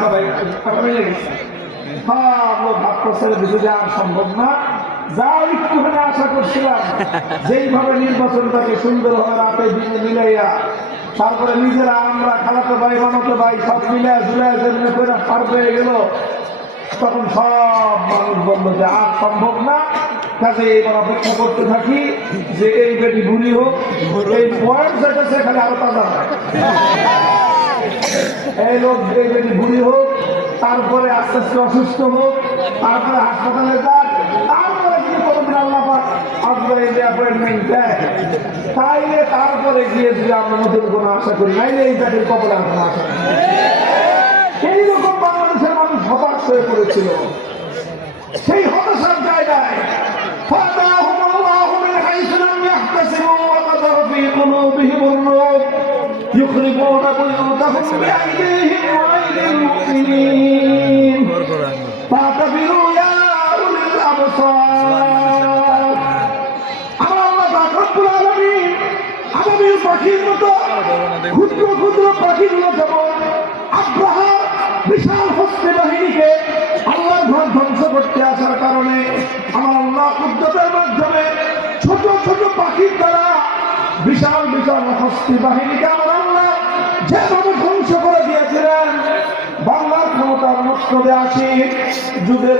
সবাই মিলে গেছে। ভাব করছে কিছু যে আর সম্ভব না, যা একটুখানি আশা করছিলাম যেইভাবে নির্বাচনটাকে সুন্দরভাবে রাতে দিনে মিলাইয়া তারপরে নিজেরা আমরা খালাতো ভাই মামাতো ভাই সব মিলে জুলাই যেমনি করে পার পেয়ে গেল, তখন সব মানুষ বললো যে আর সম্ভব না, কাজে এবার অপেক্ষা করতে থাকি যে এই বেটি বুড়ি হোক, এই বয়স যেতেছে খালি আরো তাজা হয়, এই লোক এই বেটি বুড়ি হোক, তারপরে আস্তে আস্তে অসুস্থ হোক, তারপরে হাসপাতালে যাক, তারপরে কিন্তু কোনদিন আল্লাহ পাক অ্যাপয়েন্টমেন্ট দেয়, তাইলে তারপরে গিয়ে যদি আমরা নতুন কোনো আশা করি, নাইলে এই জাতির কপালে আর কোনো আশা করি। এইরকম বাংলাদেশের মানুষ হতাশ হয়ে পড়েছিল। সেই হতাশার জায়গায় يخربون بيوتهم بأيديهم وأيدي المؤمنين فاعتبروا يا أولي الأبصار। আল্লাহ পাক রব্বুল আলামিন আবাবিল পাখির মতো ক্ষুদ্র ক্ষুদ্র পাখিগুলো যেমন আব্রাহা বিশাল হস্তে বাহিনীকে আল্লাহর ঘর ধ্বংস করতে আসার কারণে আমার আল্লাহ কুদরতের মাধ্যমে ছোট ছোট পাখির দ্বারা বিশাল বিশাল হস্তি বাহিনীকে আমার আল্লাহ যেভাবে ধ্বংস করে দিয়েছিলেন, বাংলার ক্ষমতার মসনদে আসি যুগের